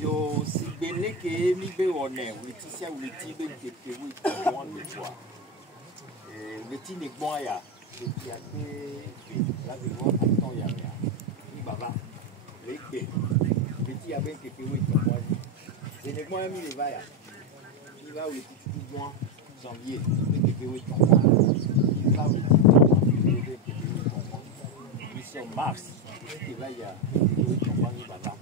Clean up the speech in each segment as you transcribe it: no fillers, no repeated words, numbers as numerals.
Yo si bene que mi be one, we tisia we ti be ke we one be toi. Le ti ne bon ya, et puis la be bon ton ya ya. Ni baba. Le be. Le ti a ben ke we ton moi. C'est ne moi mi le va ya. Il va où le ti tout bon janvier, ke we ton moi. Il va où le ti ke we ton moi. Nous sommes mars. Il va ya we ton moi ni baba.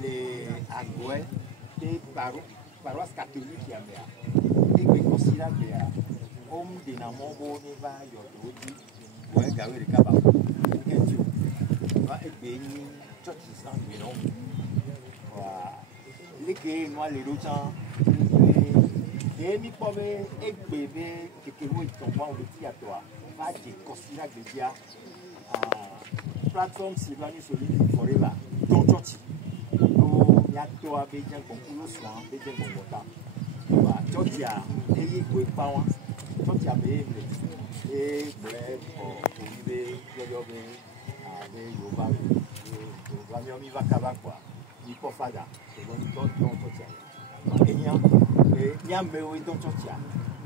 Les agouets des paroisses catholiques qui avaient et que considère que homme de Namombo ne va y ouais gavé le cabas et tu va et béni tout ça mais non voilà les que moi les autres et mi pomme et bébé que vous tombant le petit à toi va te considérer que dia plateforme Sylvanie Solide Forever donc il y a toi bien concours soin bien concours voilà tu as et quoi pas tu as bien et bref pour vivre avec Yoba mi va cava quoi il faut faire ça c'est bon donc et il y a mais oui donc il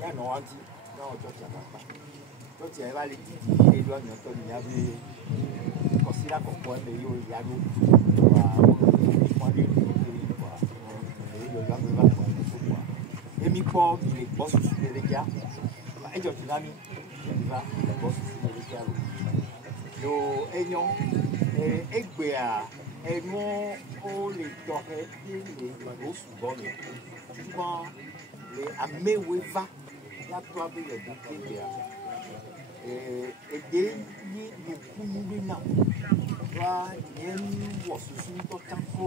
y a non anti non donc il va les petits les doigts il y avait considère comme point mais il y a et mi po il boss sur les gars et je te l'ami il va boss sur les gars yo enyon et gbea et non o les torre les gros souvent les ameweva la toi be le bouquet et des ni kumubi na wa yenu wo susu to tanfo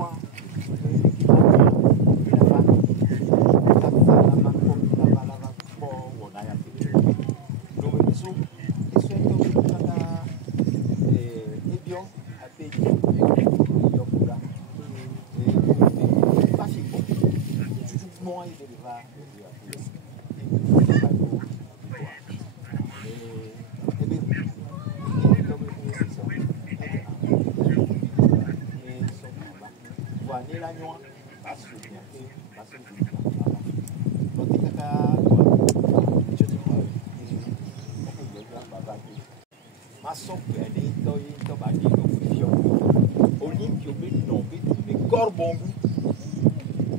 Corbongo,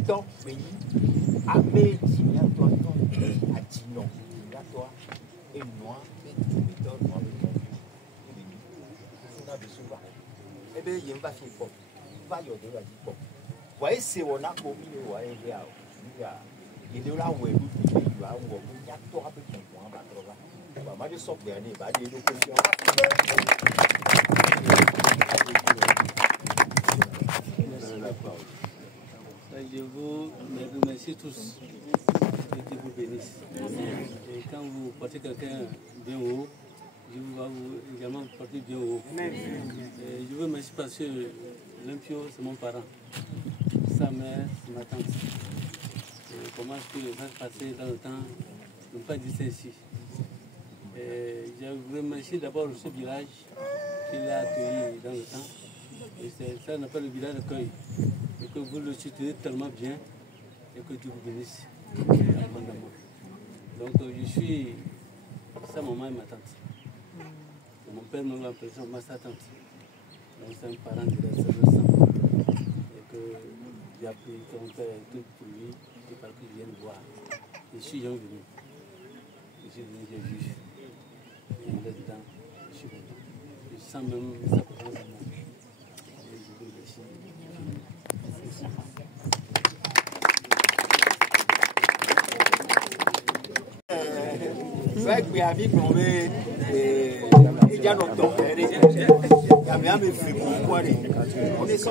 donc pays, Amé, toi, à Dinon, toi, et moi, et bien, il y a un papier pop, va y avoir du pop. Voyez, c'est on a commis le voyage, il y a de là où il y a toi avec ton point, moi je sors dernier, va dire le question. Je vous remercie tous et que vous bénisse. Et quand vous portez quelqu'un bien haut, je vais vous également porter bien haut. Et je vous remercie parce que Limpio, c'est mon parent. Sa mère, c'est ma tante. Et comment est-ce que ça se passait dans le temps, je ne peux pas dire ça ici. Et je vous remercie d'abord ce village qu'il a accueilli dans le temps. Et ça n'a pas le village d'accueil. Et que vous le soutenez tellement bien et que Dieu vous bénisse abondamment. Donc je suis sa maman et ma tante. Et mon père me l'a appelé sa tante. Donc c'est un parent de la sang. Et que j'ai appris que mon père est tout pour lui et parce que je viens de voir. Je suis venu. Je suis venu, j'ai vu. Et il est dedans. Je suis content. Je sens même sa présence en moi. Et je vous remercie. Vai qui a vi come già non tocca abbiamo il figo fuori non ne so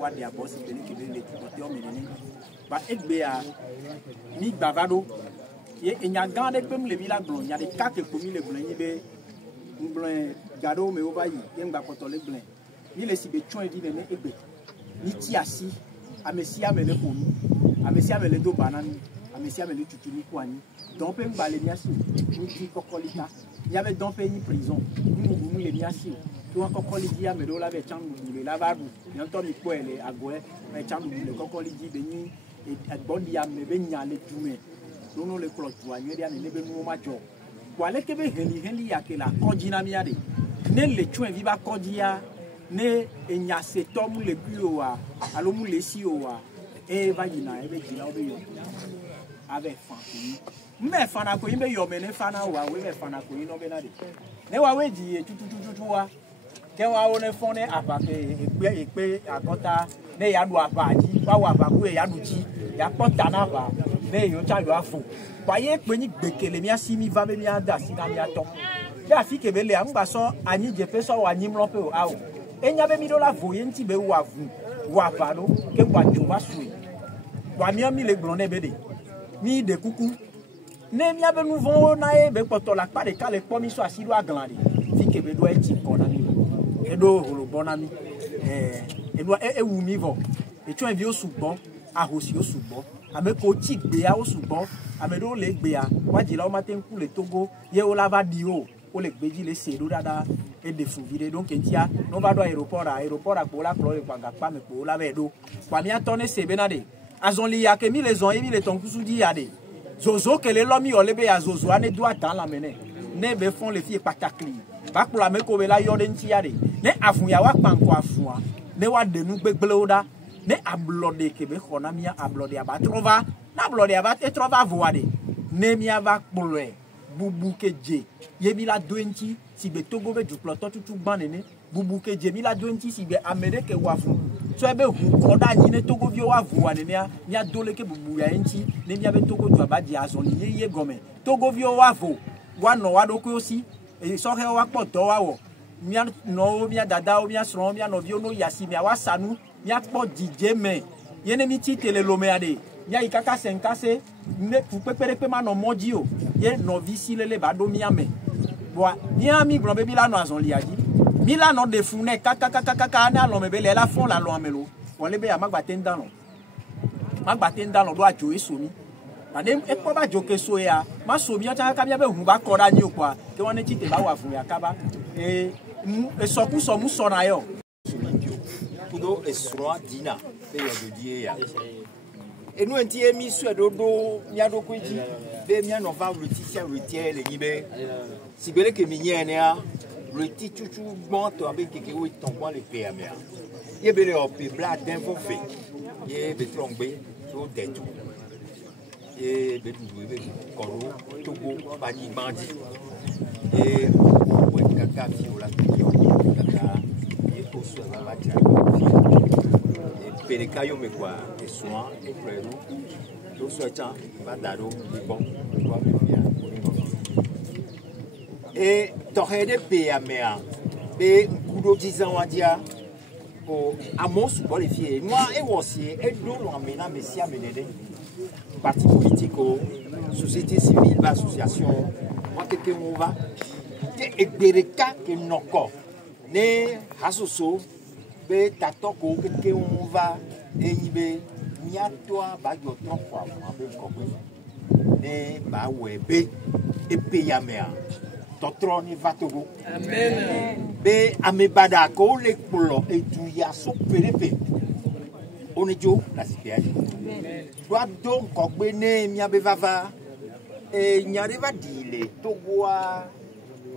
Wadi a bosi beli kibeli le o menene ba egbe a mi gbavado ye enyagan de pem le vila glon nya de kake komi le glon yibe glon gado me oba yi ye ngba poto le glon ni le sibe chon di ne egbe ni ti asi amesi amele komi amesi amele do banani amesi amele tutuni kwani don pe ngba le miasi ni ti kokolita ya be don pe ni prison ni le miasi tu en kokoli di amelo la be changu le lavadu ni onto mi po ele agoe be changu le kokoli di be ni agbondi ame be nya le tume no le plot wa ni dia ne be nu ma jo wale ke be heli ya ke la koji na mi ade ne le tuen vi ba koji ya ne enya se tomu le ku wa alo mu le si o wa e va yina e be jina o be yo ave fan ko me fana ko yin be yo me ne fana wa we be fana ko yin no be na de ne wa we di tutututu wa ke wa o ne fon ne apa ke egbe agota ne ya du apa ji wa wa apa ku ya du ji ya pota na ba ne yo cha yo afo wa ye pe ni gbekele mi asimi va be mi ada si na mi ato ya fi ke be le am gba so anyi je pe so wa nyim lo pe o awo enya be mi do la vo ye nti be wa vu wa pa no ke wa ju wa su wa mi ami le gbon ne be de mi de kuku ne mi abe nu von na e be poto la pa de ka le po mi so asiru aglan de fi ke be do e ti ko na mi edo holo bonami edo ewu mi vo etu en vi osugbon ahosi osugbon ameko ti gbe a osugbon amedo le gbe a wajila o mate nku le Togo ye o lava di o le gbeji le se do dada e de fu vide donc entia no ba do aéroport ko la pro le panga pa me ko la ve do kwa mi atone se benade azonli ya ke mi le zon e mi le tonkusu di ya de zozo ke le lomi o le be ya zozo ane do atan la mene ne be fon le fi patakli ba kula me ko be la yo de nti ya de ne afun ya wa panko afun ne wa de nu gbegbele oda ne ablode ke be khona mia ablode aba trova na ablode aba e trova voade ne mia va kpolwe bubu keje ye mi la doenti si be Togo be du ploto tutu gbanene bubu keje mi la doenti si be Amerique wa fun so e be hu koda yin ne Togo vi wa voade ne ya dole ke bubu ya enti ne mia be Togo du aba di azon ye gome Togo vi wa vo wa no wa do ko osi e so he wa poto wa wo mia no mia dada o mia sron mia no vi no yasi mia wa sanu mia po DJ me yene mi ti tele lo me ade ya ikaka senkase ne pu pepere pe ma no moji o ye no vi si lele ba do mia me bo mia mi gro be bi la no azon li adi mi la no de fun ne kaka na lo me be le la fon la lo amelo won le be ya magba ten dan lo do ajo eso mi ade e po ba jo ke so ya ma so mi o ta ka bia be hu ba ko da ni o kwa ke won ne ti te ba wa fun ya kaba e soku so mu so na yo Kudo esroa dina be yo do die ya enu enti emi so edodo mia do kweji be mia no va reti sia retie le nibe sibele ke mi nye ne a reti chuchu gbon to abe keke o ton kwa le pe amia ye be le o pe bla den fo fe ye be trongbe so detu et Koro, Togo, Bani Bandi, et Kaka, Fiola, Kaka, et Osso, Lavatia, et Pérécayo, mais quoi, et soin, et Prérou, tout souhaitant, Badaro, et bon, toi, bien, et t'aurais des pays à mer, et Kudo 10 ans à dire, à mon support les filles, moi et aussi, et nous, on mène Messia Ménédé. Parti politique, société civile, association, moi quelqu'un on va, et Bereka que non corps, ne hasoso, be tatoko quelqu'un on va, et ibe, niatoi bagotron quoi, be kobe, ne ba webe, et payamea, totron ni vatogo, amen, be amebadako le polo et tuya so perepe. On est jo la situation. Doit donc combiner miabevava et nyareva dile togoa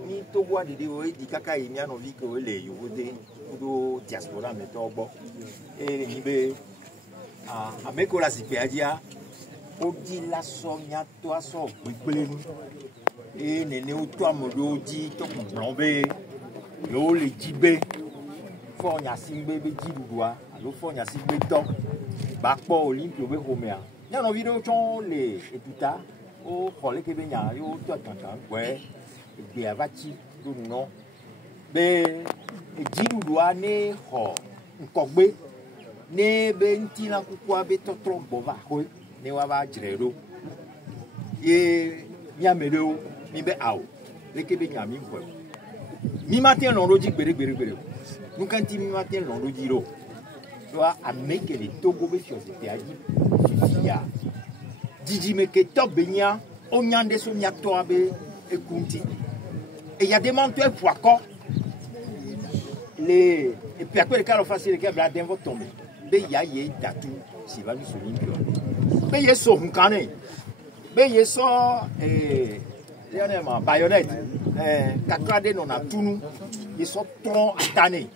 ni togoa de dewe di kaka imia no vi ko le yode do diaspora metobo et nibe a meko la situation o di la sonya to aso gbele ni et nene o to amodo di to blombe yo le jibe fo nya simbe be jiduwa lo fo nya simbe to bakpo Olympio be homea nya no video chon le etuta o kole ke be nya yo to tantan we be avati do no be jiduwa ne ho nkogbe ne be ntina kukwa be totro bova ho ne wa ba jirero ye nya medo mi be awo le ke be nya mi ko mi matin non roji gbere nous quand il matin non roji ro doit amener les Togo be sur ce pays ya didi me ke to benya onyande so nya to abe ekunti et il y a des menteurs pour quoi les et puis après le cas facile que bla den votre tomber be ya ye tatu si va lui Olympio be ye so hunkane be ye so dernièrement baïonnette kakade non a tunu ils sont trop attanés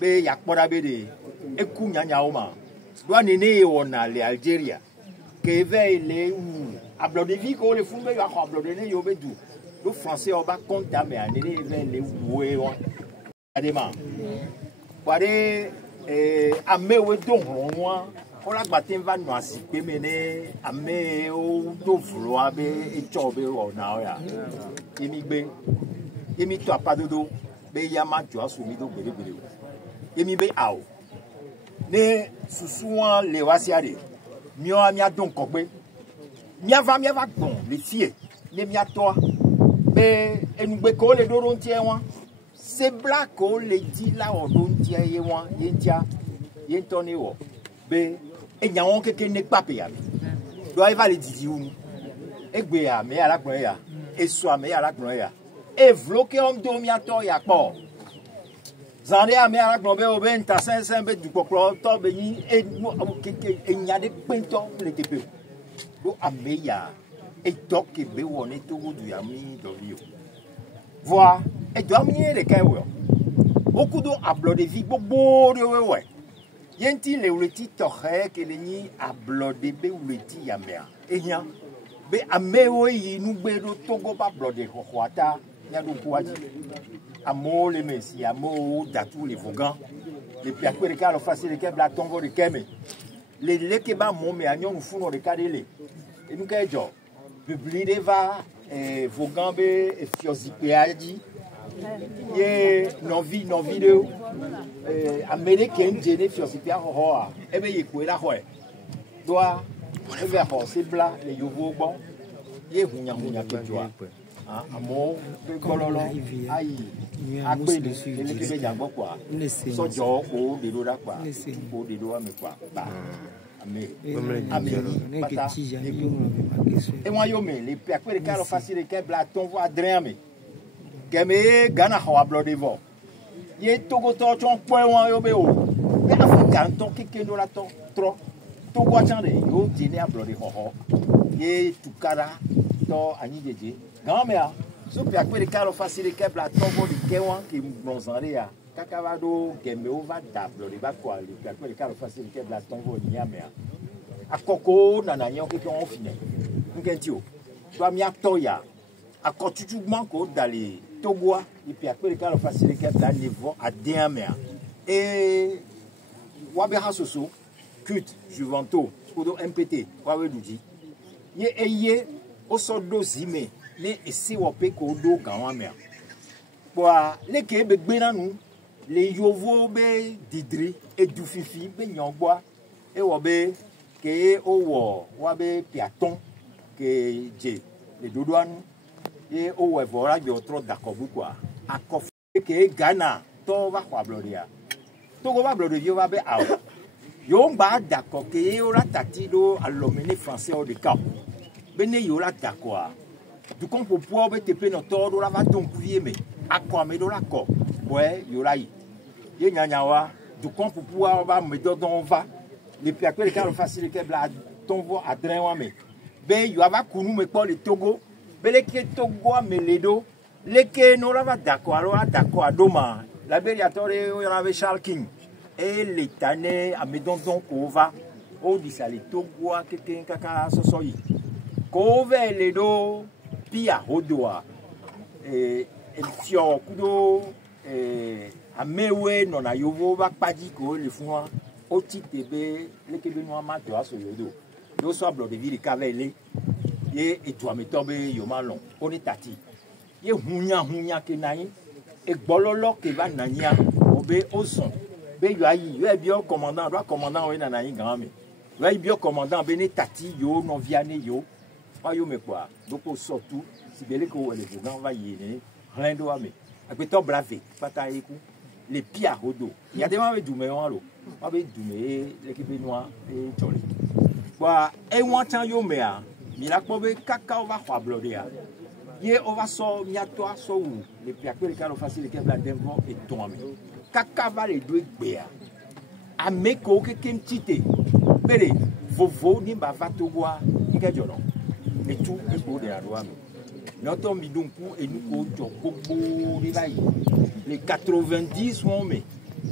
be yakpora be de eku nyanya oma doit nene on a les Algérie que veille les ou ablode vie ko le fumbe ya ko ablode ne yo be du le français on va compter mais nene veille les oué on adema pare ame we don ronwa on la batin va no asipe mene ame o do flo abe e chobe o na ya emi to apadodo be yama jo asumi do gbere emi be awo ne susuwan le wasiade mio amia don kogbe miava gbon le fie ne mia to be enugbe ko le doro ntie won se black o le di la odo ntie ye won ye ntia ye ntoni wo be enya won keke ne pape ya do eva le didi unu egbe ya me ala gbon ya eso ame ya la gbon ya e vloke on do mia to ya po zande ame ala gbon be o be nta sensen be du poplo to be yin keke enya de pento le tepe do ame ya e doke be woni to gudu ya mi do bio voir e do ami le kan wo okudo ablode vi gbogbo de we yenti le uleti tohe ke le ni ablode be uleti ya mea enya be amewo yi nu gbe do togo ba blode hohoata nya do kuaji amo le mesi amo datu le vogan le piakwe de kalo facile ke bla tongo de keme le leke ba mo me anyo funo de kadele e nu ke jo bibli va vogan be fiozipeaji ye no video américain jene fiosipia ho ebe yekwela ho doa ebe ho sibla le yovo bon ye hunya kejua amo be kololo ayi agbe le kebe jangbo kwa sojo o de do da kwa o de do ame kwa ba ame pata e won yo me le pe akwe kalo facile ke bla ton vo adreme keme gana ho ablode vo ye togo to chon point wan yo be o be african to keke no la to tro togo achande yo jine ablode ho ye tukara to ani jeje gamea so pe akwe kalo facile ke bla to vo de ke wan ki bronzare ya kakavado keme o va ablode ba kwa le pe akwe kalo facile ke bla to vo ni amea à coco nananion qui ont fini n'kentio toi mi atoya à cotuellement ko d'aller Togoa et puis après le cas le facilité à niveau à Déamea et wabe hasoso cut juvanto kodo MPT wabe duji ye eye osodo zime ne esi wope kodo ganwamea boa le ke be gbena nu le yovo be didri e dufifi be nyongboa e wobe ke owo wabe piaton ke je le dodoanu et au voilà il y a trop d'accord quoi à coffre que Ghana to va quoi bloria to va bloria va be out yo ba d'accord que yo la tatilo à l'homme français au de cap bene yo la d'accord du coup pour pouvoir be tepe no to la va donc couiller mais à quoi me do la co ouais yo la yi ye nyanyawa du coup pour pouvoir va me do on va les puis après le cas facile que bla ton voix à drain wa mais ben yo va kunu me pour le Togo beleke Togo meledo leke no la va d'accord alors d'accord doma la beriatore on avait Charles King et l'étané à medonzon ko va o di sali Togo keke kaka sosoyi ko ve ledo pia hodoa e tio kudo amewe no na yovo va paji ko le fun o ti tebe leke be no ma to aso yodo do so ablo de ville kavele ye etua metobe yo malon oni tati ye hunya ke nai e gbololo ke va nanya obe oson be yo ayi yo e bio commandant we na nai grand yo ayi bio commandant be ni tati yo non viane yo wa yo me kwa doko surtout si bele ko le bogan va yene rendo ame apeto brave pata eku le pia hodo ya de ma be dume won lo wa be dume l'équipe noire e jolly wa e won tan yo me a mi la pobe kaka on va kwa bloria ye on va so miato so wu le puis après le cas on facile que bla denvo et tombe kaka va le deux gbea ameko ke kemtite bere vovo ni ba va togwa ngejono et tout le beau de la loi notre midunku et nous ko jokobo ni bayi les 90 on met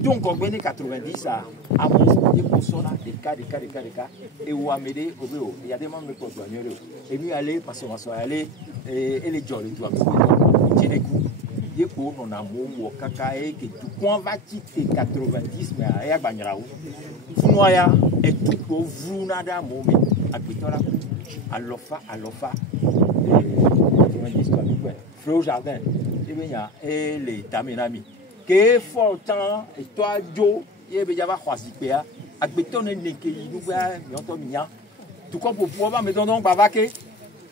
donc on connaît 90 à mon des personnes des cas et ou amédé au il y a des membres de conjoigneur et nous aller parce qu'on va aller et les gens les doigts j'ai des coups des coups on a mon kaka et que tout point va quitter 90 mais à banyara ou noya et tout pour vous nada mon mais à pitola à l'ofa Frau Jardin et les taminami que fortan et toi jo ye be java khoazipea agbeton neke yinou ba yonto miya tout comme pour pouvoir me donner ba vaquer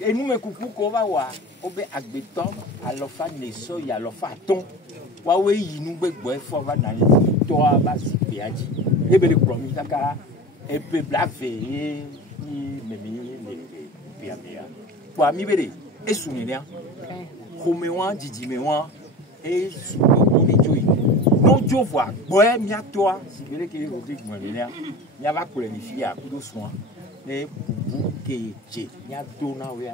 et nous me coucou ko va wa obe agbeton alofa neso ya alofa ton wa we yinou be gbo fo va na to ba sipea ji e be le promis kaka e pe blave ni memi le piamea pour mi bere e sunenia khomewa jijimewa et non je vois boy mia toi si vous voulez que vous dites moi là il y a pas pour les filles à coup de soin et pour que j'ai il y a dona ouais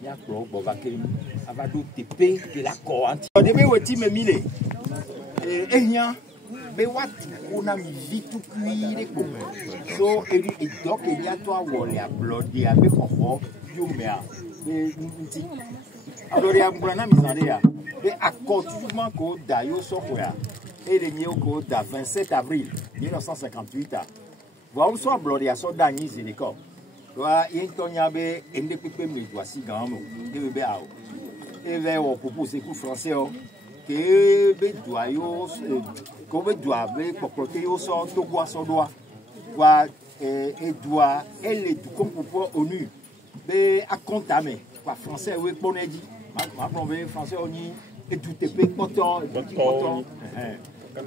il y a pro bova que ava do tp que la coante au début où tu me mille et nya be what on a mi vitu cuire comme so et donc il y a toi wole a blood ya be fofo you me a nti alors ya brana mi zarea et accordement ko dayo sokoya et le nyo ko da 27 avril 1958 va où soit bloria so dani ziliko wa yentonya be ende pepe me doisi gamo de be a et ve o propose ku français o que be doyo ko be doabe popote yo so to kwa so doa wa et doit elle tout comme pour ONU be akontame kwa français we poneji ma promé français oni et tout est peu poton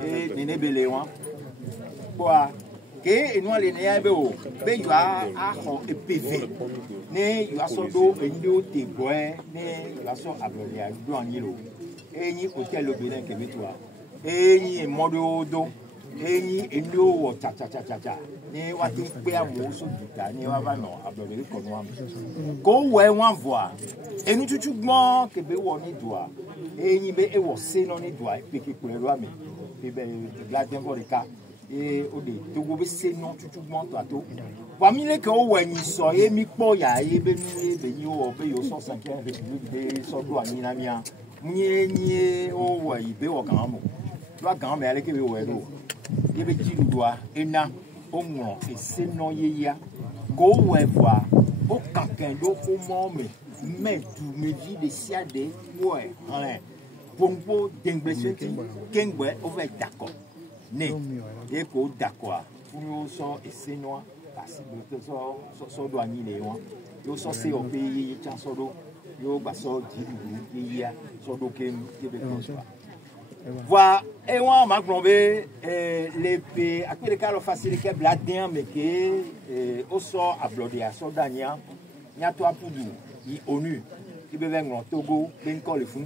et nene belewan quoi que nous les néa be o be yo a ho EPV ne yo aso do endo te boy ne yo aso abrolia do anyilo enyi hotel obìnrin ke betwa enyi modo do enyi endo wo cha ni wa ti pe amo so duta ni wa ba no abrolia ko no am ko we wan voa enu tutu gbon ke be wo ni doa enyi be e wo se no ni doa pe ke ko ero ami pe be la den go rika et au dé Togo be se non tout monto ato parmi les que o wani so e mi po ya e be ni be ni o be yo so 5 république de so do ani na mia ni o wa ibe o kan mo do kan me ale ke be we do e be ji do ena o mo e se non ye ya go we voir o kankan do ko mo me tu me vie de sia de ouais hein bongo d'engbeseti kengwe o va d'accord né et ko d'accord pour nous so e se non parce que so do ani le won yo so se o pe ye chan so do yo ba so ji du ya so do ke be ko voilà et on m'a plombé les pays à quoi les cas facile que bladien mais que au sort à bloder à so dania nya to apudu i onu qui be vengo Togo ben ko le fun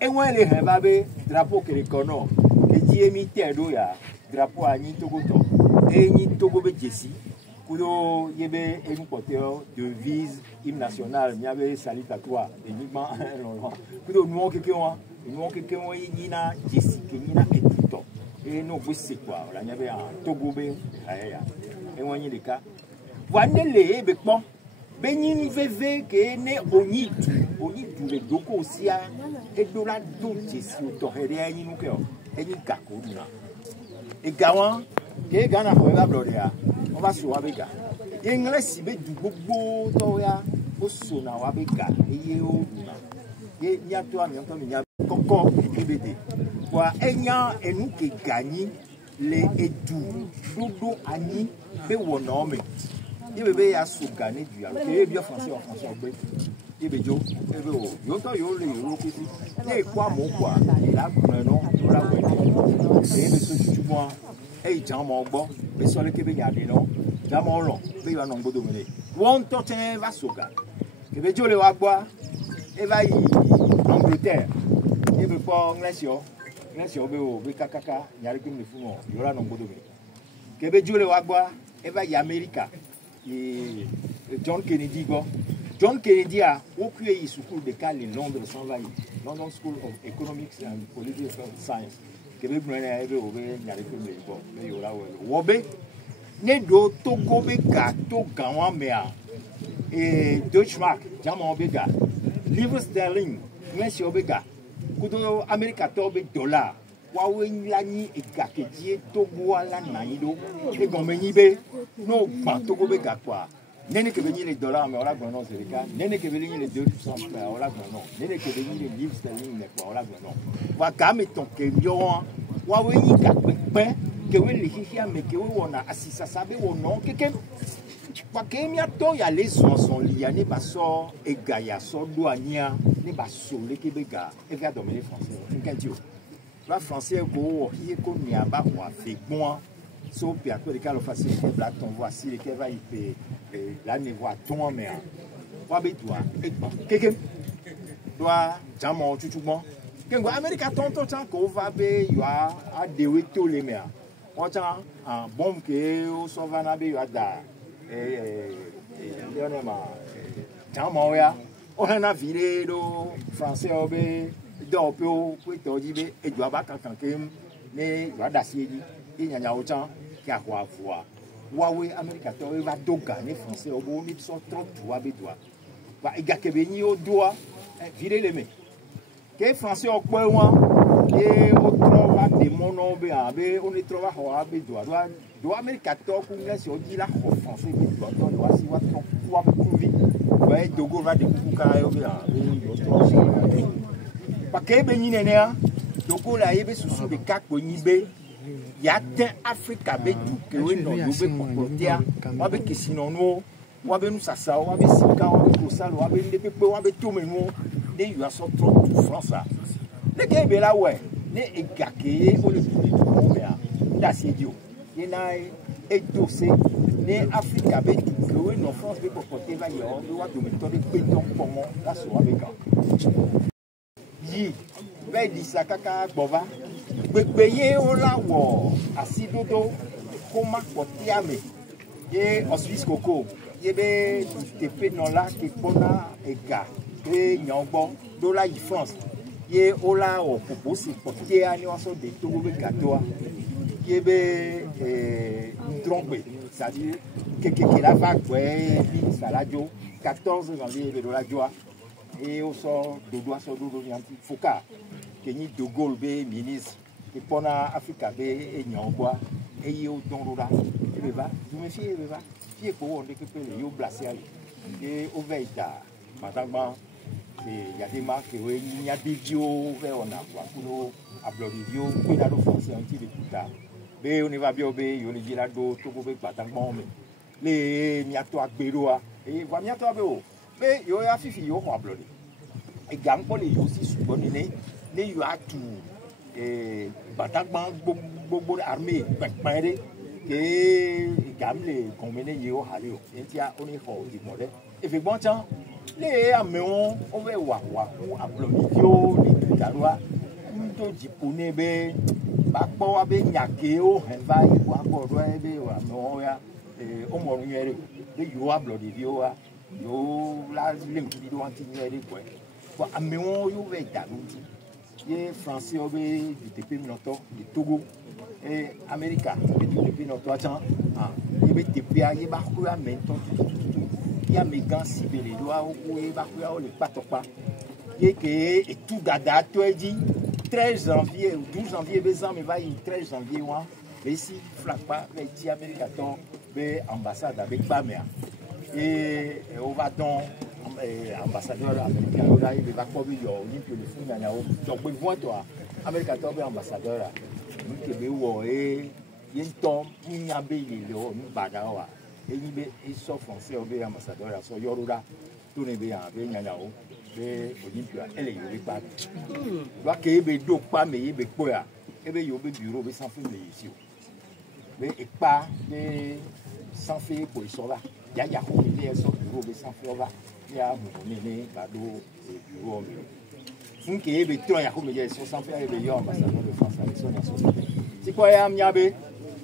et on les rebabe drapeau que les kono que ji emite do ya drapeau ani Togo to et ni Togo be jesi kudo yebe enu porteur devise hymne national mi avait salutatoire uniquement kudo nous quelqu'un nous quelqu'un yi na jesi que ni na etuto et no bo se quoi la nya be Togo be aya et woni de ka wanele be pon be ni veve que ne oni du le doko aussi a et do la do jesi to here yi nu ke o e ni ka ko na e gawan ke gana ko ba bloria on va sur Wabega. Anglais si be du gbogbo to ya o so na Wabega eye o na. Ye nya to ami on mi nya koko ebede. Wa enya enu ke gani le edu dodo ani be wona me. Ye bebe ya so gani du ya. Ke bi français en français ogbe. Ye be jo ebe o. Yo to yo le yo ko si. Ne kwa mo kwa la no la we. E be so chuchu mo e jamo gbo be so le ke be yade no jamo lo be yo no gbodo mele won to ten va soga ke be jole wa gbo e va yi Angleterre e be po English yo be o be kakaka nyari ke me fun o yo ra no gbodo mele ke be jole wa gbo e va yi America e John Kennedy a occupé school de Cal in Londres sans va yi London School of Economics and Political Science kebe brene ebe obe nyare ko me bo me yo la wo be ne do Togo be ka to ganwa me a Deutschmark jama obe ga livre sterling nsi obe ga kudo America to be dollar wa we nlani e ga keji Togo ala na yi do e gon me yin be no gba Togo be ga kwa nene kebe ni le dollar me ola gbono se le ka nene kebe ni le 2% ola gbono nene kebe ni le livre sterling me kwa ola gbono wa ka me ton ke yo wa we ni ka pe ke we le hihia me ke we wona asisa sabe wono keke wa ke mi ato ya les son li ya ne ba so e ga ya so do ania ne ba so le kebe ga e ga dominer français nkanti o ba français ko hi ko ni aba wa fe gbon so puis à quoi les cas le facile là ton voici les que va y là ne voit ton mais wa be toi keke doa jamo chuchubon kengo America tonto chan ko va be yo a dewe to le mea o chan en bombe ke o so va na be yo da ma jamo ya o na vire do français obe do pe o ko to ji be e jo ba kan ke ne yo da si ji e nya o chan ki a kwa voix wawe America to va doga ne français obo ni so trop toi be toi ba iga ke be ni o doa vire le me que français au point et au trova de mono be abe on est trova ho abe do America to ku ngesi o di la ho français be do si wa to wa ku vi ba dogo va de ku ka yo be abe yo to pa ke be ni nene a dogo la yebe susu be ka ko ni be ya ten Africa be du ke we no do be ko dia wa be kisino no wa be nu sasa wa be sika wa be ko salo wa be ndepe pe wa be to me no de you are so trop to France le ke be la we ne egake o le du ko me a da si dio ye na e dossier ne Africa be du ke we no France be ko porter va yo do wa do me to de pe ton pomo la so wa be ka yi be di sakaka gbova gbegbe ye o la wo asidodo ko ma porter ame ye Auschwitz koko ye be te pe no la ke pona ega e nyongbo do la France ye o la o popo si porter ani o so de to be gatoa qui est trompé, c'est-à-dire que la vague, ça la 14 janvier, de la joie, et au sort de doigt sur Dodo Yanti Fouka, qui est de Gaulle, ministre, et pendant Afrique, et Nyangwa, et il y a autant de là, et va, je me fie, et va, qui est pour on découper les blasés, et au veille d'art, madame, il y a des marques, il y a des vidéos, on a quoi, pour upload vidéo, puis dans le français, un petit peu plus tard. Mais on va bien, on est là, tout le monde pas tant les miato à Béroa, et voilà miato à Béro. Mais il y a Fifi, il y a upload. Et gang pour les aussi subordonnés, les y a tout. Et batalement, beaucoup d'armées, préparées, et gamme les combinés, il y a Hario. Et il y a on est fort, du modèle. Et fait bon temps. Les améons, on va voir, ou applaudir, les Galois, nous Japonais, Bakbo, Nyakeo, Henvai, ou encore, ou Amoya, au Moriere, les Yoablo, les Vioa, Yo, la Limpido anti-Nere, quoi. Améon, you vais d'Alouti. Les Français, du TP Noto, du Togo, et Américain, du TP Noto, il y a des TP, il y a des Bakouya, maintenant, il y a mes gants ciblés, les patopas. Et tout gada, tu as dit 13 janvier ou 12 janvier, mais va 13 janvier, mais si, flapa, mais si américain, mais ambassade avec Bamea. Et on va donc, ambassadeur américain, il va comme il y a Olympio de Fou, donc, vous voyez, toi, américain, ambassadeur, nous qui et il y a un temps, il y a un pays, il y a un bagawa. Et il sort français au pays ambassadeur, so Yorura, tout le bien, bien Yao, et Olympia, elle est au pas. Doit qu'il y ait deux pas, mais il y a des poids, et bien il y a des bureaux, mais sans faire ici. Mais pas sans faire pour ils sont là. Il y a un bureau, mais sans faire là. Il y a un bureau, bureau. Si il y a des trois, il y a 60 faire les ambassadeurs de France avec son association. C'est quoi, il y a un miabé?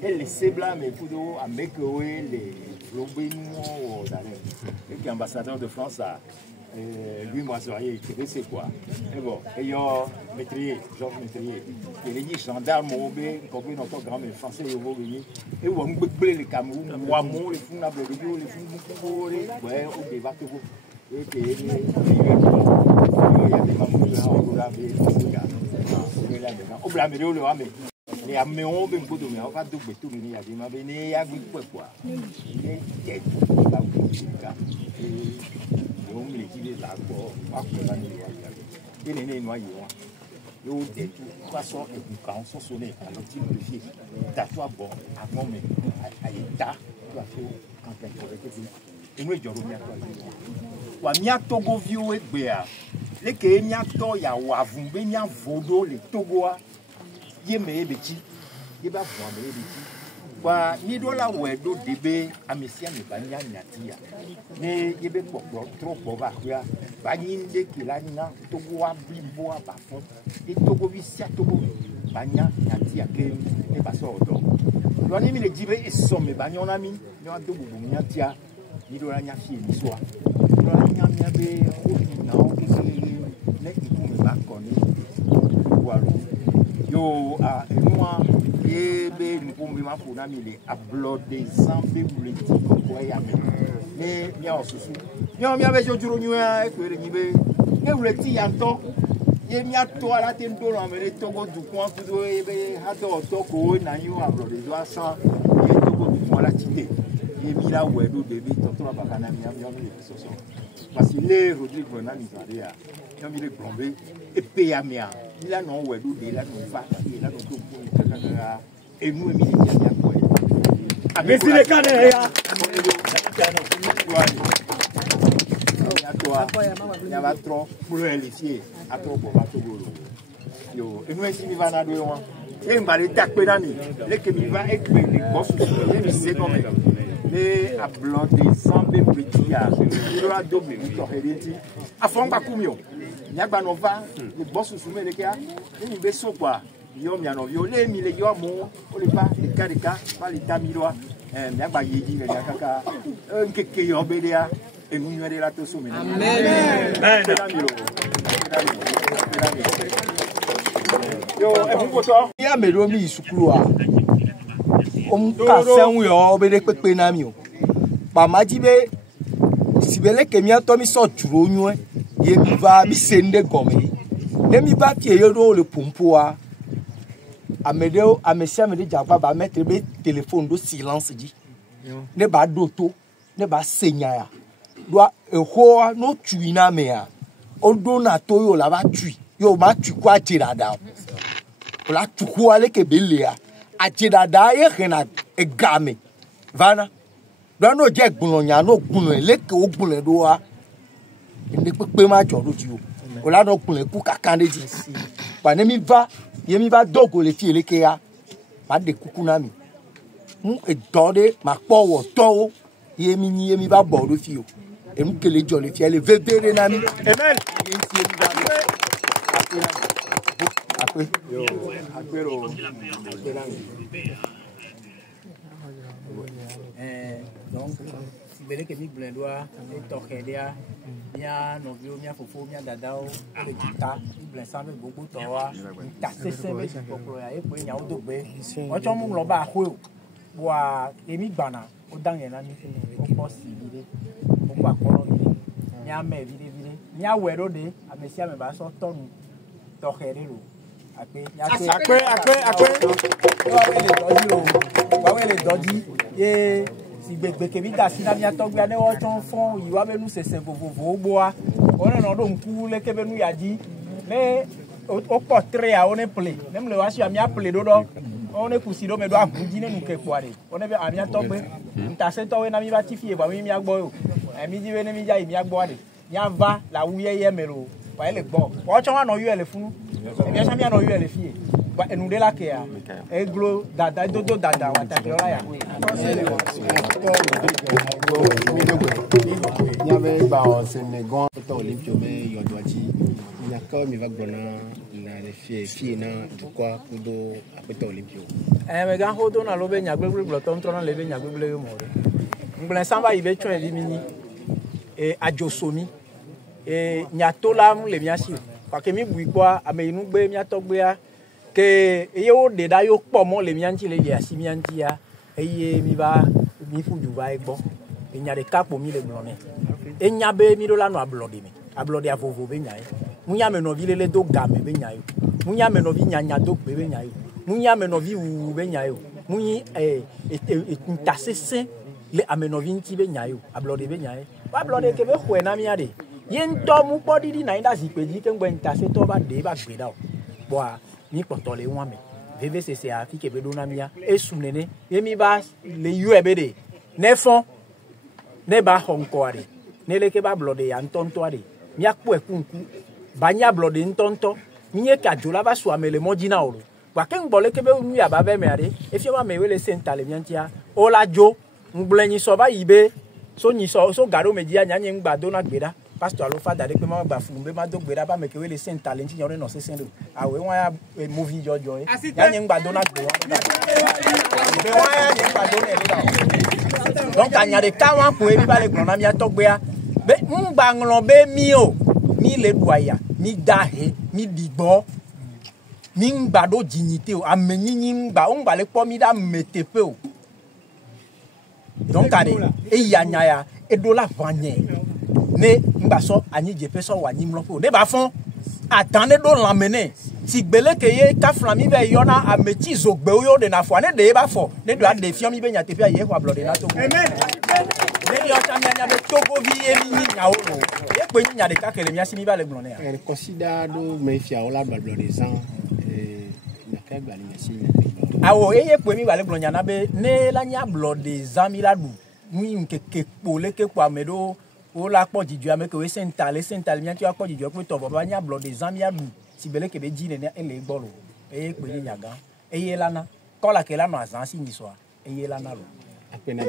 Et les céblas, mais pour avec les Lobénois, les ambassadeurs de France, lui, moi, c'est quoi? Et bon, et il y a Métrier, Georges Métrier, et les gendarmes, comme notre grand mais français, ils vont venir, et on va les Cameroun, les Founables, les Founables, ouais, ok, va te voir. Et il y a des mamans de la République, les améons, ben beaucoup de mais on va tout tout il y a des mabé né ya gui quoi et tête là et on les dit là quoi pas que là ni il est noyé yo de toute façon et quand on sonné à l'outil de vie tatouage bon avant mais à l'état tu as fait quand tu as fait et nous joro mia to wa mia togo viu e gbe a le ke mia to ya wa vun be mia vodo le togo a ye me beti ye ba vo me beti wa ni do la we do debe amesia me ba nya nyatia ne ye be popro trop bova ya ba nyinde kila nya togo wa blimbo ba fon e togo vi sia togo ba nya nyatia ke e ba so do do ni mi le dibe e so me ba nya na mi ni wa do bubu nyatia ni do la nya fie ni so do la nya mi be o ni na o ke le iku me ba ko ni wa yo a moi et ben pour me pour na mi le upload des ensemble politique ko ya mais mi o susu mi o mi ave jojuro nyu e ko re ni be e wule ti ya to ye mi ato ala te ndo lo me to go du kwa ku do e be ha to ko na yu upload des doa ye to go du kwa la tite ye mi la we do de bi to to ba kana mi le so parce que les Rodrigue na mi zaria yo mi le plomber et payer mia il a non ouais de là non va il a donc et nous mi dia ya ko a mais si le cane ya ya va trop pour qualifier à trop pour battre golo yo et nous si mi va na do won e mbale takpe na ni le que mi va et que les boss le c'est comme les upload des ensemble petits à il aura double to heriti afon ba kumio nyagba no va le boss soumet le kia ni be so kwa yo mi anovio le mi le yo mo o le pa le karika pa le tamiloa nyagba yeji le kaka nkeke yo belia e mu nyere la to so me amen yo e mu ko to ya me lo mi sukuru a ka senwu yo be de pepe na mi o pa maji be sibele ke mi ato mi so duro nyu ye mi va mi sende gomi ne mi ba tie yo do le pompo a amedeo amesia me de jagba ba mettre be téléphone do silence di ne ba doto ne ba senya ya do eho no tui na me a odo na to yo la ba tui yo ma tui kwa tirada o la tuku ale ke bele a tirada e rena e game vana do no je gbun nya no gbun le ke ogbun le do a ni pepe ma jo do ti o la no gbun le ku kakan de ji pa ne mi va ye mi ba dogo le fi ele ke ya ba de kuku na mi mu e dode ma po wo to ye mi ba bo do fi o e mu kele jo le fi ele vedere na mi amen donc si bele ke mi blendwa e tokelia mia novio mia fofo mia dadao le kita blend sambe gbogbo to wa ta sese be popolo ya e pe nya odo gbe o cho mu lo ba ho wa emi gbana o dan yen na mi o po si bile o pa kolo ni mia me vide mia wero de amesia me ba so tonu tokere lo akpe wa we le doji ye si gbegbe ke bi da si na mi atogbe ane wo ton fon yiwa benu sesen vovovo ogboa ona no do nku le ke benu yaji le o po 3 a one play nem le wa si ami play do one kusi do me do abuji ne nuke kware one be ami atogbe nta se to we na mi ba ti fie ba mi agbo o mi ji we ne mi ja mi agbo ade ya va la wuye ye mero wa le gbo o cho wa no yu ele funu e bi sami no yu ele fie ba enu de la ke ya e glo dada dodo dada wa ta ke ola ya il y avait bah Sénégal autant Olympio mais il doit dire il y a quand il va gona na les filles na de quoi pour do après Olympio me ga hodo na lo be nya gbegbe glo to ntro na le be nya gbegbe le mo re ngble samba ibe chon e mini e ajosomi e nya to la mu le mi asi kwa ke mi bu ipo ame inu gbe mi atogbe a ke eye o de da yo po mo le mi anti le asi mi anti a eye mi ba mi fuju ba egbo enya de kapo mi le blone enya be mi do la no ablode avovo be nya e munya me no vi le do game be nya e munya me no vi nya do be nya e munya me no vi wu be nya e munyi ntasese le amenovi nti be nya e ablode be nya e ablode ke be khwe na mi ade ye nto mu podidi na inda zipeji ke ngbe ntase to ba de ba gbe da o bo a mi poto le won me VVCC a fi ke be do na mi a esunene ye mi ba le ube de ne fon ne ba honko ade ne le ke ba blode ya ntonto ade mi akpo ekunku ba nya blode ntonto mi ye ka jola ba so amele mojina oro wa ke ngbole ke be nu ya ba be me ade e fi wa me we le sentale mi antia o la jo ngblenyi so ba yibe so nyi so garo meji anya nyi ngba do na gbeda pastor alofa dade pe ma gba fun be ma do gbeda ba me ke we le sentale nti yore no sesen do awe won ya movie jojo ya nyi ngba do na gbe be wa ya nyi ngba do na le da donc anya de ka wan ko e bi ba le gbona mi atogbe a be ngba nglon be mi o mi le duaya mi dahe mi digbo mi ngba do dignité o amenyi nyi ngba le po mi da metepe o donc ade e ya nya ya e do la vanye ne ngba so anyi jepe so wa nyim lopo ne ba fon attendez do l'emmener si gbele ke ye ka flami be yona ameti zogbe yo de na fo ne de ba fo ne do ade fiam mi be nya tepe ye kwa blood na to amen ne yo ta nya be togo vi e mi nya o e pe nya de ka kele mi asimi ba le blon ya e consider do me fia o la blood des gens na ka gba ni asi awo e ye pe mi ba le blon nya na be ne la nya blood des amis la du mu nke po le ke kwa medo o la po jiju ame ke we sentale mi anti akpo jiju pe to baba nya blood des amis adu si bele ke be ji ne ele gboro e pe ni nyaga e ye lana ko la ke la no azan si ni so e ye lana lo apena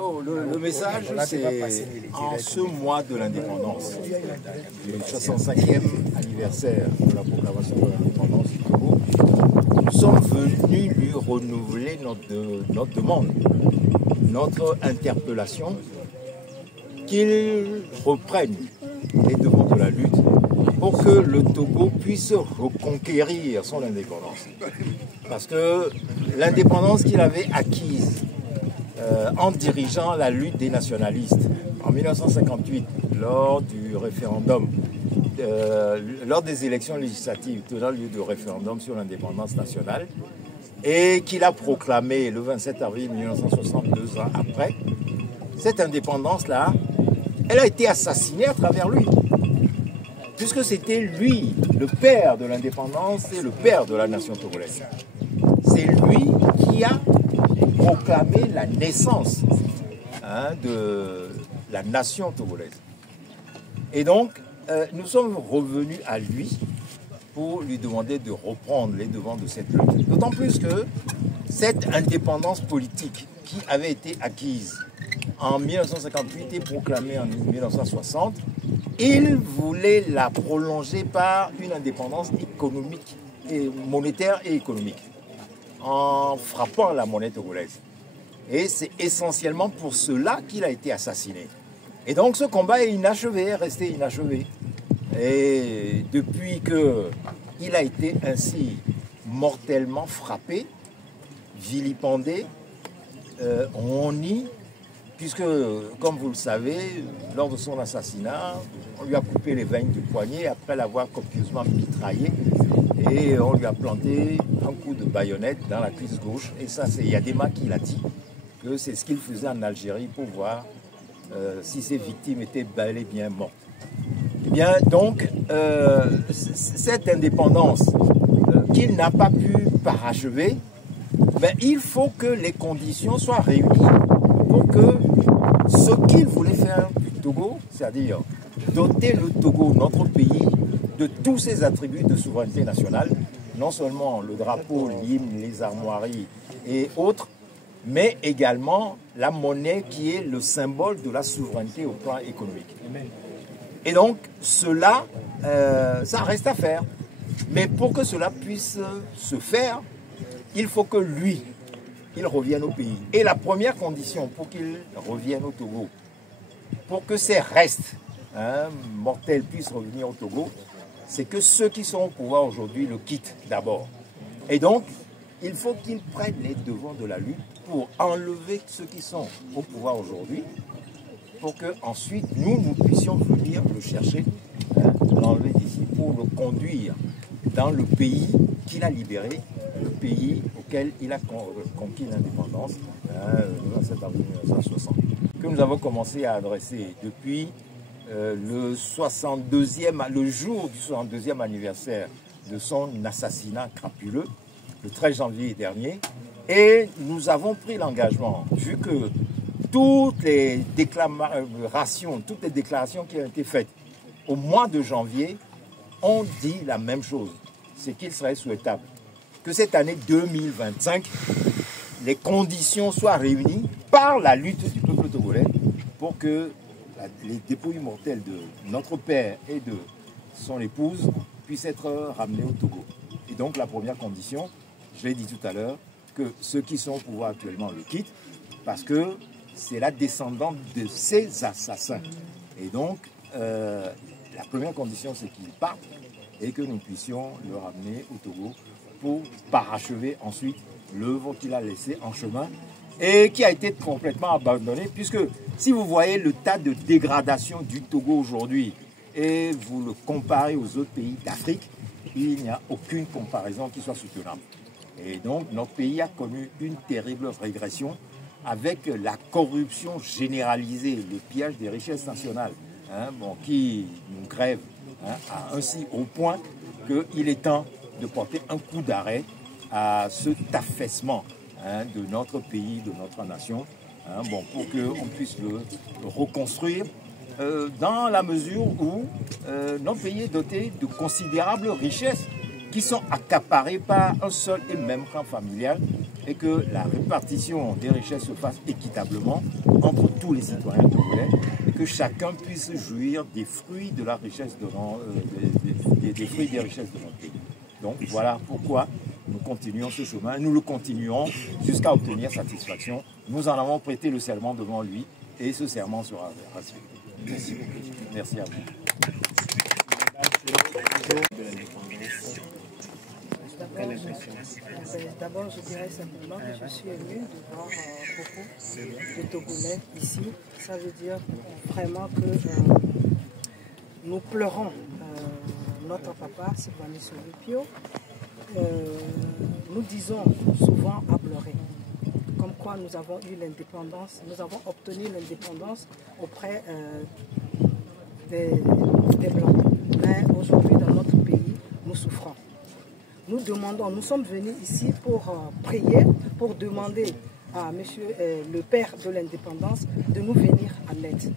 Le message, c'est en ce mois de l'indépendance, le 65e anniversaire de la proclamation de l'indépendance du Congo, nous sommes venus lui renouveler notre demande, notre interpellation, qu'il reprenne les devants de la lutte pour que le Togo puisse reconquérir son indépendance. Parce que l'indépendance qu'il avait acquise en dirigeant la lutte des nationalistes en 1958, lors du référendum, lors des élections législatives tenant lieu de référendum sur l'indépendance nationale, et qu'il a proclamé le 27 avril 1962 ans après, cette indépendance-là, elle a été assassinée à travers lui. Puisque c'était lui, le père de l'indépendance et le père de la nation togolaise. C'est lui qui a proclamé la naissance de la nation togolaise. Et donc, nous sommes revenus à lui pour lui demander de reprendre les devants de cette lutte. D'autant plus que cette indépendance politique qui avait été acquise en 1958 et proclamée en 1960, il voulait la prolonger par une indépendance économique, et monétaire et économique, en frappant la monnaie togolaise. Et c'est essentiellement pour cela qu'il a été assassiné. Et donc ce combat est inachevé, est resté inachevé. Et depuis qu'il a été ainsi mortellement frappé, vilipendé, honni, puisque, comme vous le savez, lors de son assassinat, on lui a coupé les veines du poignet après l'avoir copieusement mitraillé et on lui a planté un coup de baïonnette dans la cuisse gauche. Et ça, c'est Yadema qui l'a dit, que c'est ce qu'il faisait en Algérie pour voir si ses victimes étaient bel et bien mortes. Eh bien, donc, cette indépendance qu'il n'a pas pu parachever, ben, il faut que les conditions soient réunies pour que ce qu'il voulait faire du Togo, c'est-à-dire doter le Togo, notre pays, de tous ses attributs de souveraineté nationale, non seulement le drapeau, l'hymne, les armoiries et autres, mais également la monnaie qui est le symbole de la souveraineté au plan économique. Et donc, cela, ça reste à faire. Mais pour que cela puisse se faire, il faut que lui, il revienne au pays. Et la première condition pour qu'il revienne au Togo, pour que ces restes mortels puissent revenir au Togo, c'est que ceux qui sont au pouvoir aujourd'hui le quittent d'abord. Et donc, il faut qu'ils prennent les devants de la lutte pour enlever ceux qui sont au pouvoir aujourd'hui, pour que ensuite nous puissions venir le chercher, l'enlever d'ici, pour le conduire dans le pays qu'il a libéré, le pays auquel il a conquis l'indépendance, le 27 avril 1960, que nous avons commencé à adresser depuis le jour du 62e anniversaire de son assassinat crapuleux, le 13 janvier dernier, et nous avons pris l'engagement, vu que toutes les déclarations qui ont été faites au mois de janvier ont dit la même chose, c'est qu'il serait souhaitable que cette année 2025, les conditions soient réunies par la lutte du peuple togolais pour que les dépouilles mortelles de notre père et de son épouse puissent être ramenées au Togo. Et donc la première condition, je l'ai dit tout à l'heure, que ceux qui sont au pouvoir actuellement le quittent, parce que c'est la descendante de ces assassins. Et donc, la première condition, c'est qu'ils partent et que nous puissions le ramener au Togo pour parachever ensuite l'œuvre qu'il a laissée en chemin et qui a été complètement abandonnée, puisque si vous voyez le tas de dégradation du Togo aujourd'hui et vous le comparez aux autres pays d'Afrique, il n'y a aucune comparaison qui soit soutenable. Et donc, notre pays a connu une terrible régression avec la corruption généralisée, le pillage des richesses nationales, qui nous grève à un si haut point qu'il est temps de porter un coup d'arrêt à cet affaissement de notre pays, de notre nation, pour qu'on puisse le reconstruire dans la mesure où notre pays est doté de considérables richesses qui sont accaparées par un seul et même clan familial et que la répartition des richesses se fasse équitablement entre tous les citoyens togolais et que chacun puisse jouir des fruits de la richesse des fruits des richesses de notre pays. Donc voilà pourquoi nous continuons ce chemin. Nous le continuerons jusqu'à obtenir satisfaction. Nous en avons prêté le serment devant lui et ce serment sera respecté. Merci beaucoup. Merci à vous. D'abord, je dirais simplement que je suis émue de voir beaucoup de Togolais ici. Ça veut dire vraiment que nous pleurons notre papa, Sylvanus Olympio. Nous disons souvent à pleurer. Comme quoi nous avons eu l'indépendance, nous avons obtenu l'indépendance auprès des Blancs. Mais aujourd'hui, dans notre pays, nous souffrons. Nous demandons, nous sommes venus ici pour prier, pour demander à monsieur le père de l'indépendance de nous venir en aide.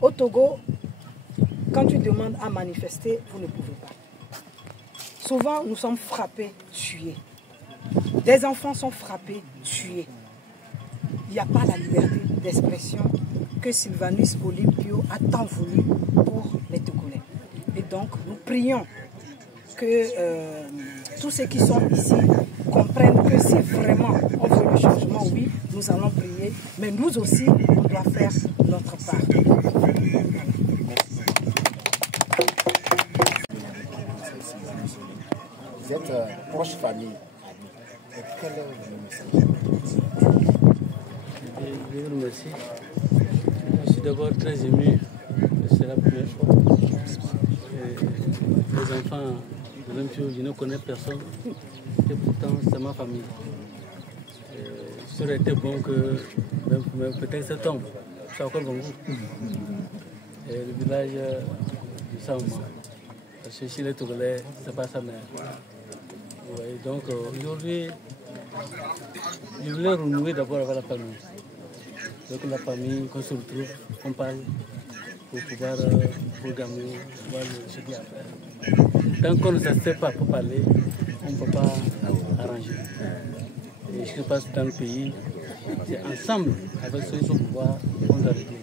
Au Togo, quand tu demandes à manifester, vous ne pouvez pas. Souvent, nous sommes frappés, tués. Des enfants sont frappés, tués. Il n'y a pas la liberté d'expression que Sylvanus Olympio a tant voulu pour les Togolais. Et donc, nous prions que tous ceux qui sont ici comprennent que si vraiment on veut le changement, oui, nous allons prier, mais nous aussi, on doit faire notre part. Vous êtes proche famille. Quel est le message? Je vous remercie. Je suis d'abord très ému. C'est la première fois. Les enfants de l'Olympio, je ne connais personne. Et pourtant, c'est ma famille. Ça aurait été bon que peut-être cet homme soit encore bon goût. Et le village de sa maman. Parce que chez les Togolais, c'est pas sa mère. Ouais, donc aujourd'hui, je voulais renouer d'abord avec la famille. Donc la famille, qu'on se retrouve, on parle pour pouvoir programmer, voir ce qu'il y a à faire. Tant qu'on ne se sait pas pour parler, on ne peut pas arranger. Et ce qui se passe dans le pays, c'est ensemble, avec ceux qui sont au pouvoir, qu'on doit régler.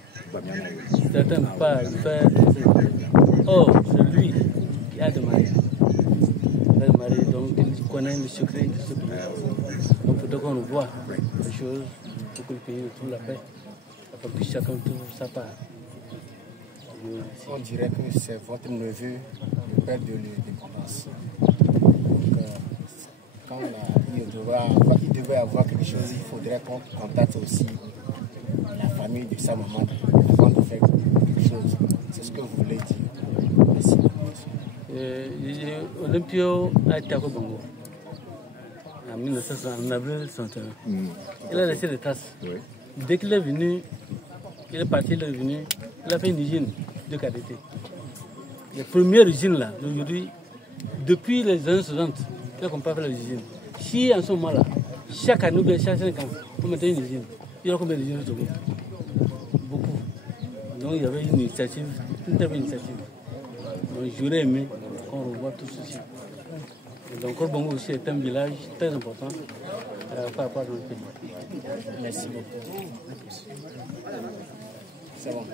Certains ne peuvent pas le faire. Or, c'est lui qui a demandé. Donc il connaît le secret de ce pays. Donc il faudrait qu'on voit les choses pour que le pays retrouve la paix. Afin que chacun trouve sa part. On dirait que c'est votre neveu, le père de l'indépendance. Donc, quand il devait avoir quelque chose, il faudrait qu'on contacte aussi la famille de sa maman avant de faire quelque chose. C'est ce que vous voulez dire. Merci. Olympio a été à Bongo en 1960, en avril 61. Il a laissé des traces. Dès qu'il est venu, il est parti, il est revenu, il a fait une usine de qualité. Les premières usines là, aujourd'hui, depuis les années 60, il n'a pas fait les usines. Si en ce moment-là, chaque année ou bien chaque 5 ans, on mettait une usine, il y a combien d'usines au Togo? Beaucoup. Donc il y avait une initiative, une très bonne initiative. Donc j'aurais aimé qu'on revoie tout ceci. Et donc Bongo aussi est un village très important par rapport à notre pays. Merci beaucoup. C'est bon.